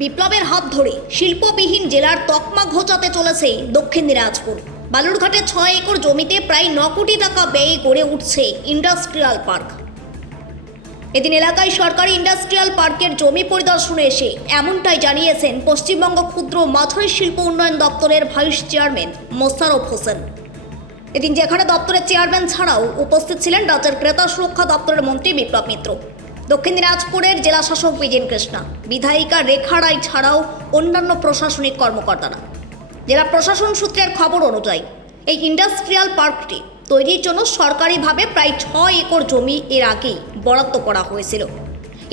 বিপ্লবের হাত ধরে শিল্পবিহীন জেলার তকমা ঘোচাতে চলেছে দক্ষিণ দিনাজপুর। বালুরঘাটে 6 একর জমিতে প্রায় 9 কোটি টাকা ব্যয়ে গড়ে উঠছে ইন্ডাস্ট্রিয়াল পার্ক। এদিন এলাকায় সরকারি ইন্ডাস্ট্রিয়াল পার্কের জমি পরিদর্শনে এসে এমনটাই জানিয়েছেন পশ্চিমবঙ্গ ক্ষুদ্র মাঝারি শিল্প উন্নয়ন দপ্তরের ভাইস চেয়ারম্যান মোশাররফ হোসেন। এদিন যেখানে দপ্তরের চেয়ারম্যান ছাড়াও উপস্থিত ছিলেন রাজ্যের ক্রেতা সুরক্ষা দপ্তরের মন্ত্রী বিপ্লব মিত্র, দক্ষিণ দিনাজপুরের জেলা শাসক বিজেন কৃষ্ণা, বিধায়িকা রেখা রায় ছাড়াও অন্যান্য প্রশাসনিক কর্মকর্তারা। জেলা প্রশাসন সূত্রের খবর অনুযায়ী এই ইন্ডাস্ট্রিয়াল পার্কটি তৈরির জন্য সরকারিভাবে প্রায় 6 একর জমি এর আগেই বরাদ্দ করা হয়েছিল।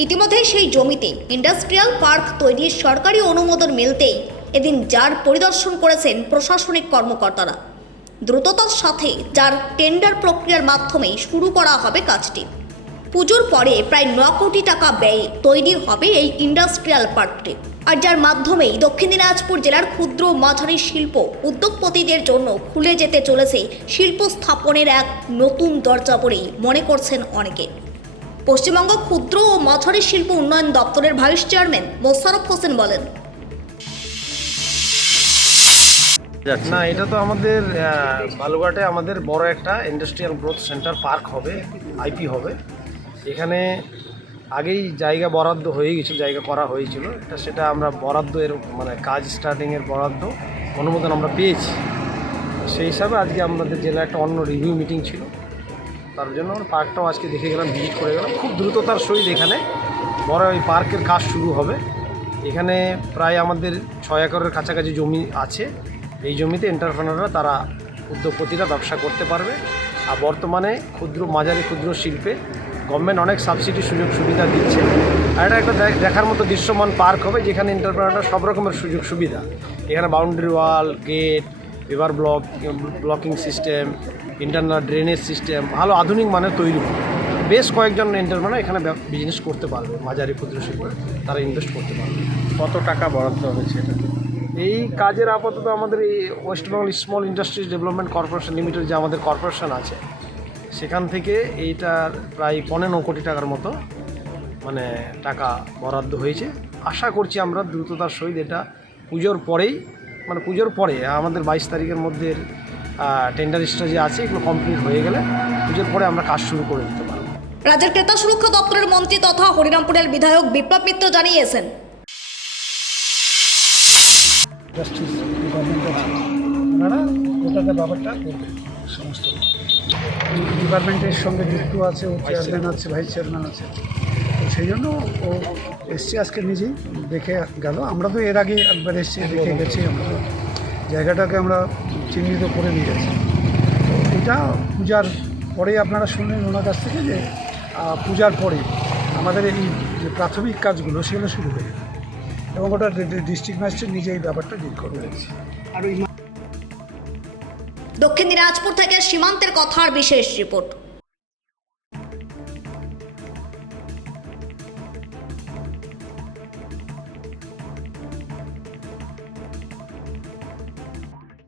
ইতিমধ্যে সেই জমিতে ইন্ডাস্ট্রিয়াল পার্ক তৈরির সরকারি অনুমোদন মিলতেই এদিন যার পরিদর্শন করেছেন প্রশাসনিক কর্মকর্তারা। দ্রুততার সাথে যার টেন্ডার প্রক্রিয়ার মাধ্যমেই শুরু করা হবে কাজটি। পুজোর পরে প্রায় 9 কোটি টাকা ব্যয়ে তৈরি হবে এই ইন্ডাস্ট্রিয়াল পার্কটি, আর যার মাধ্যমেই দক্ষিণ দিনাজপুর জেলার ক্ষুদ্র মাঝারি শিল্প উদ্যোগপতিদের জন্য খুলে যেতে চলেছে শিল্প স্থাপনের এক নতুন দরজা বলেই মনে করছেন অনেকে। পশ্চিমবঙ্গ ক্ষুদ্র ও মাঝারি শিল্প উন্নয়ন দপ্তরের ভাইস চেয়ারম্যান মোশাররফ হোসেন বলেন, না, এটা তো আমাদের বালুরঘাটে আমাদের বড় একটা ইন্ডাস্ট্রিয়াল গ্রোথ সেন্টার পার্ক হবে, আইপি হবে। এখানে আগেই জায়গা বরাদ্দ হয়ে গেছিল, জায়গা করা হয়েছিল, সেটা আমরা বরাদ্দ মানে কাজ স্টার্টিংয়ের বরাদ্দ অনুমোদন আমরা পেয়েছি। সেই হিসাবে আজকে আমাদের জেলায় একটা অন্য রিভিউ মিটিং ছিল, তার জন্য আমরা পার্কটাও আজকে দেখে গেলাম, ভিজিট করে গেলাম। খুব দ্রুততার সহিত এখানে বড় এই পার্কের কাজ শুরু হবে। এখানে প্রায় আমাদের 6 একরের কাছাকাছি জমি আছে। এই জমিতে এন্টারপ্রেনাররা তারা উদ্যোগপতিরা ব্যবসা করতে পারবে। আর বর্তমানে ক্ষুদ্র মাঝারি ক্ষুদ্র শিল্পে গভর্নমেন্ট অনেক সাবসিডি সুযোগ সুবিধা দিচ্ছে। আর এটা একটা দেখার মতো দৃশ্যমান পার্ক হবে, যেখানে এন্টারপ্রেনাররা সব রকমের সুযোগ সুবিধা, এখানে boundary wall, gate, river blocking system, internal drainage system ভালো আধুনিক মানের তৈরি হবে। বেশ কয়েকজন এন্টারপ্রেনার এখানে বিজনেস করতে পারবে, মাঝারি ক্ষুদ্র শিল্পে তারা ইনভেস্ট করতে পারবে। কত টাকা বরাদ্দ হয়েছে এটা? এই কাজের আপাতত আমাদের এই West Bengal small industries development corporation limited যে আমাদের কর্পোরেশন আছে, সেখান থেকে এইটার প্রায় 15 কোটি টাকার মতো মানে টাকা বরাদ্দ হয়েছে। আশা করছি আমরা দ্রুততার সহিত এটা পুজোর পরেই, মানে পুজোর পরে আমাদের 22 তারিখের মধ্যে টেন্ডার লিস্টটা যে আছে এগুলো কমপ্লিট হয়ে গেলে পুজোর পরে আমরা কাজ শুরু করে দিতে পারবো। রাজ্যের ক্রেতা সুরক্ষা দপ্তরের মন্ত্রী তথা হরিরামপুরের বিধায়ক বিপ্লব মিত্র জানিয়েছেন, জাস্টিস ডিপার্টমেন্ট আছে, ওনারা গোটাটা ব্যাপারটা করবে। সমস্ত ডিপার্টমেন্টের সঙ্গে যুক্ত আছে, ও চেয়ারম্যান আছে, ভাইস চেয়ারম্যান আছে। তো সেই জন্য ও এসছে, আজকে নিজেই দেখে গেল। আমরা তো এর আগে একবার এসছি, দেখে গেছি, আমরা জায়গাটাকে আমরা চিহ্নিত করে নিয়ে গেছি। তো এটা পূজার পরেই আপনারা শুনলেন ওনার কাছ থেকে যে পূজার পরে আমাদের এই যে প্রাথমিক কাজগুলো সেগুলো শুরু হয়ে যাবে, এবং ওটা ডিস্ট্রিক্ট ম্যাজিস্ট্রেট নিজে এই ব্যাপারটা ডিল করে রয়েছে। আর ওই দক্ষিণ দিনাজপুর থেকে সীমান্তের কথার বিশেষ রিপোর্ট।